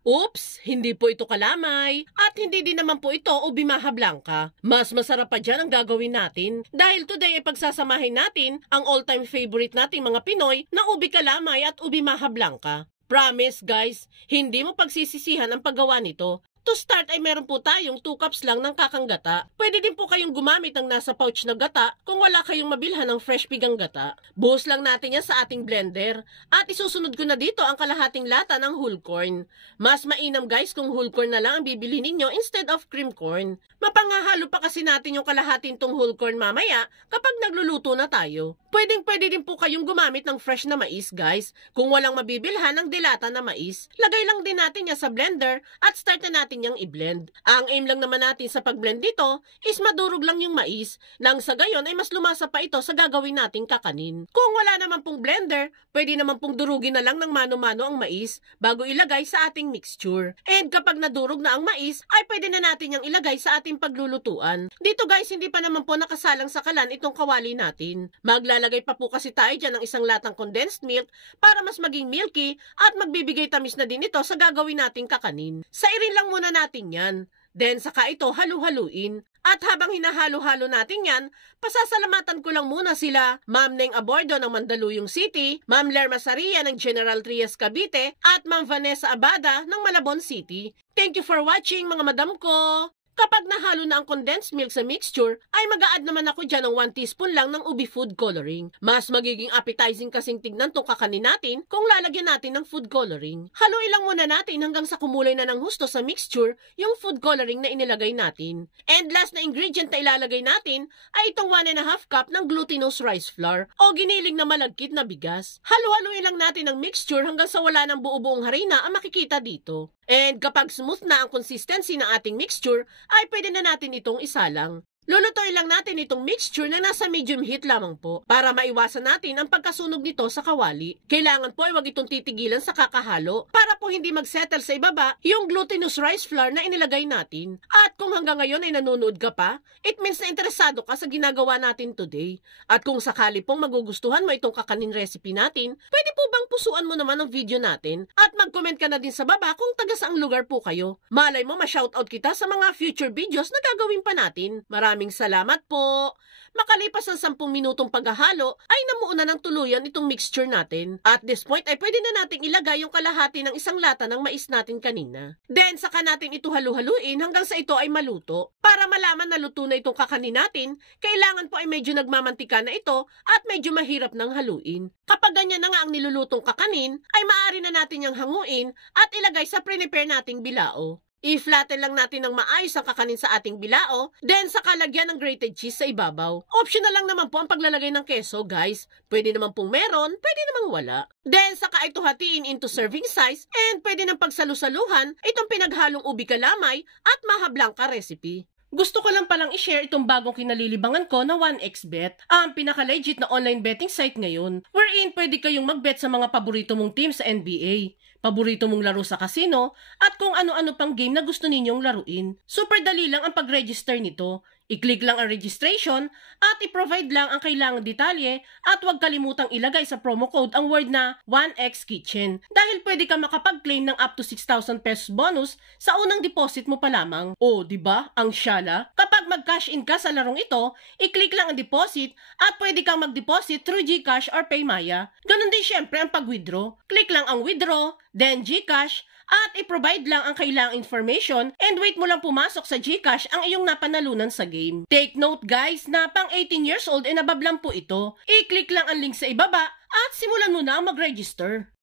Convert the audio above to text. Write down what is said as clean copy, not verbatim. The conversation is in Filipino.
Oops, hindi po ito kalamay at hindi din naman po ito ubi maha blanca. Mas masarap pa dyan ang gagawin natin dahil today ay pagsasamahin natin ang all-time favorite nating mga Pinoy na ubi kalamay at ubi maha blanca. Promise guys, hindi mo pagsisisihan ang paggawa nito. To start ay meron po tayong 2 cups lang ng kakang gata. Pwede din po kayong gumamit ng nasa pouch na gata kung wala kayong mabilhan ng fresh pigang gata. Buhos lang natin yan sa ating blender. At isusunod ko na dito ang kalahating lata ng whole corn. Mas mainam guys kung whole corn na lang ang bibili ninyo instead of cream corn. Mapangahalo pa kasi natin yung kalahating tong whole corn mamaya kapag nagluluto na tayo. Pwede din po kayong gumamit ng fresh na mais guys. Kung walang mabibilhan ng dilata na mais, lagay lang din natin yan sa blender at start na natin yung i-blend. Ang aim lang naman natin sa pag-blend dito is madurog lang yung mais nang sa gayon ay mas lumasa pa ito sa gagawin nating kakanin. Kung wala naman pong blender, pwede naman pong durugin na lang ng mano-mano ang mais bago ilagay sa ating mixture. And kapag nadurog na ang mais, ay pwede na natin yung ilagay sa ating paglulutuan. Dito guys, hindi pa naman po nakasalang sa kalan itong kawali natin. Maglalagay pa po kasi tayo dyan ng isang latang condensed milk para mas maging milky at magbibigay tamis na din ito sa gagawin nating kakanin. Sairin lang muna natin yan. Then saka ito halu-haluin. At habang hinahalo-halo natin yan, pasasalamatan ko lang muna sila Ma'am Neng Abordo ng Mandaluyong City, Ma'am Lerma Saria ng General Trias Cavite, at Ma'am Vanessa Abada ng Malabon City. Thank you for watching mga madam ko! Kapag nahalo na ang condensed milk sa mixture, ay mag-a-add naman ako dyan ng 1 teaspoon lang ng ubi food coloring. Mas magiging appetizing kasing tignan tong kakanin natin kung lalagyan natin ng food coloring. Haluin lang muna natin hanggang sa kumulay na ng husto sa mixture yung food coloring na inilagay natin. And last na ingredient na ilalagay natin ay itong 1½ cup ng glutinous rice flour o giniling na malagkit na bigas. Halu-haluin lang natin ang mixture hanggang sa wala ng buo-buong harina ang makikita dito. And kapag smooth na ang consistency ng ating mixture, ay pwede na natin itong isalang. Lulutuin lang natin itong mixture na nasa medium heat lamang po para maiwasan natin ang pagkasunog nito sa kawali. Kailangan po ay wag itong titigilan sa kakahalo para po hindi magsettle sa ibaba yung glutinous rice flour na inilagay natin. At kung hanggang ngayon ay nanonood ka pa, it means na interesado ka sa ginagawa natin today. At kung sakali pong magugustuhan mo itong kakanin recipe natin, pwede po bang pusuan mo naman ang video natin at mag-comment ka na din sa baba kung taga saang lugar po kayo. Malay mo ma-shoutout kita sa mga future videos na gagawin pa natin. Maraming salamat po! Makalipas ang 10 minutong paghahalo, ay namuo na ng tuluyan itong mixture natin. At this point ay pwede na nating ilagay yung kalahati ng isang lata ng mais natin kanina. Then saka natin ito halu-haluin hanggang sa ito ay maluto. Para malaman na luto na itong kakanin natin, kailangan po ay medyo nagmamantika na ito at medyo mahirap ng haluin. Kapag ganyan na nga ang nilulutong kakanin, ay maaari na natin yung hanguin at ilagay sa prepare nating bilao. I-flatten lang natin ng maayos ang kakanin sa ating bilao, then saka lagyan ng grated cheese sa ibabaw. Optional lang naman po ang paglalagay ng keso, guys. Pwede naman pong meron, pwede namang wala. Then saka ito hatiin into serving size and pwede nang pagsalusaluhan itong pinaghalong ubi kalamay at maha blanca recipe. Gusto ko lang palang i-share itong bagong kinalilibangan ko na 1xBet, ang pinaka-legit na online betting site ngayon, wherein pwede kayong mag-bet sa mga paborito mong team sa NBA, paborito mong laro sa casino, at kung ano-ano pang game na gusto ninyong laruin. Super dali lang ang pag-register nito. I-click lang ang registration at i-provide lang ang kailangang detalye at huwag kalimutang ilagay sa promo code ang word na 1xKitchen dahil pwede ka makapag-claim ng up to 6,000 pesos bonus sa unang deposit mo pa lamang. O, diba? Ang syala. Kapag mag-cash in ka sa larong ito, i-click lang ang deposit at pwede kang mag-deposit through GCash or Paymaya. Ganon din syempre ang pag-withdraw. Click lang ang withdraw, then GCash, at i-provide lang ang kailangang information and wait mo lang pumasok sa GCash ang iyong napanalunan sa game. Take note guys na pang 18 years old and above lang po ito. I-click lang ang link sa ibaba at simulan mo na mag-register.